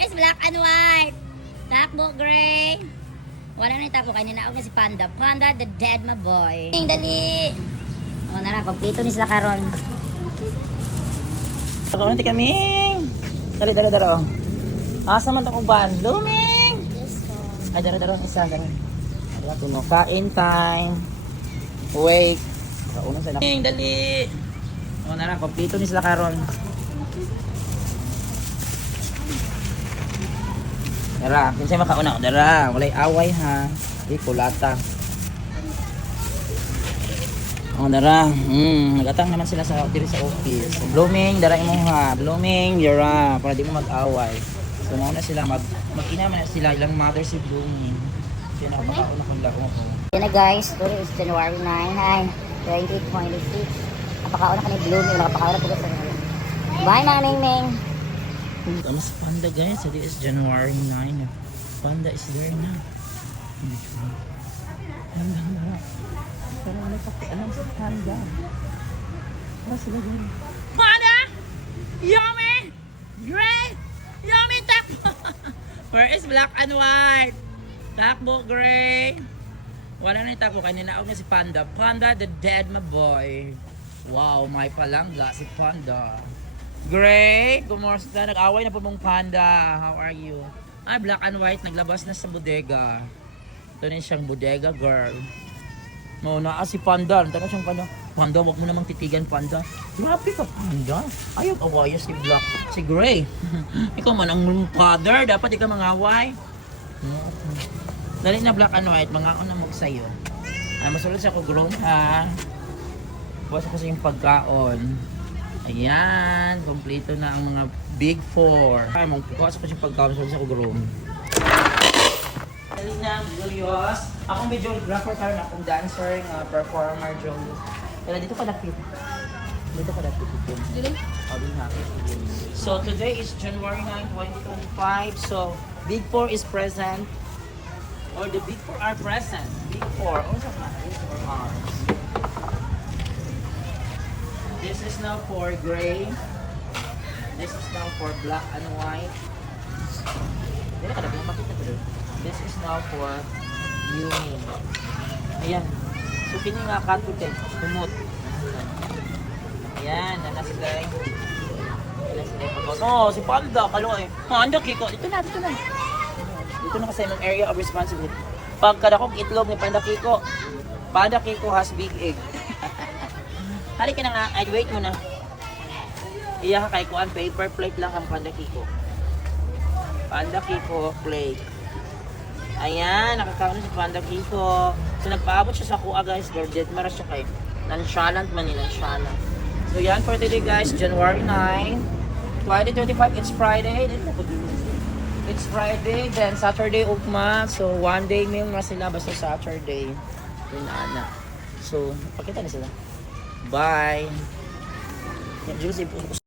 is black and white? Takbo gray. Wala na itapo kay ninaog na si Panda. Panda the dead my boy. Dali. O na ra kompleto ni sila karon. Ako nanti kami. Dali. Asa man ako ban? Luming. Ay dara isa dara. Dara tuno kain time. Wake. Kauna sa dali. O na ra kompleto ni sila karon. Dara, kinsay makauna ko dara, walay away ha. Di kulata. Oh, dara. Nagatang naman sila sa diri sa office. Blooming, dara imo ha. Blooming, dara para di mo mag-away. So na sila mag-ina man sila ilang mother si Blooming. Kaya nakapakauna ko lang ko. Yan na guys, today is January 9, hi, 2026. Napakauna ka ni Blooming, nakapakauna po sa bye mga ningning. Tama si Panda guys, today is January 9. Panda is there na. Pero wala pa alam si Panda. Wala sila dyan. Panda! Yummy! Great! Yummy takbo! Where is black and white? Takbo gray. Wala na yung takbo, kanina na si Panda. Panda the dead my boy. Wow, may palangga si Panda. Gray, kumusta? Nag-away na po mong Panda. How are you? Ay, black and white, naglabas na sa bodega. Ito na siyang bodega girl. Mauna si Panda. Tanong siyang Panda. Panda, wag mo namang titigan Panda. Grabe ka Panda. Ayaw away si Black. Si Gray. Ikaw man ang father. Dapat ikaw mangaway. Dali na black and white. Mga ako na sa'yo. Ay, masulod sa ako grown ha. Buwas ko sa yung pagkaon. Ayan, kompleto na ang mga big four. Ay, magpukas ako yung pagkaon sa groom. Dali na, Julius. Akong videographer karon, akong dancer, performer, Julius. Kaya dito ka dakit. Dito ka dakit. Dili? O, din ha. So, today is January 9, 2025. So, big four is present. Or the big four are present. Big four. Ano sa mga? Big four are. This is now for gray. This is now for black and white. This is now for uni. Ayan. So, kini nga kato din. Tumot. Ayan. Nana sila yung... Oh, si Panda. Kaloy. Panda, Kiko. Dito na. Dito na kasi yung area of responsibility. Pagkadakong itlog ni Panda Kiko. Panda Kiko has big egg. Hali ka na nga, ay wait mo na. Iya ka kay kuan, paper plate lang ang Panda Kiko. Panda Kiko plate. Ayan, nakakaano si Panda Kiko. So nagpaabot siya sa kuha guys, gorgeous. Mara siya kay nonchalant man ni nonchalant. So yan for today guys, January 9, 2025. It's Friday. It's Friday, then Saturday ugma. So one day meal na sila basta Saturday. Yun na. So, pakita na sila. Bye. Yan, Juicy.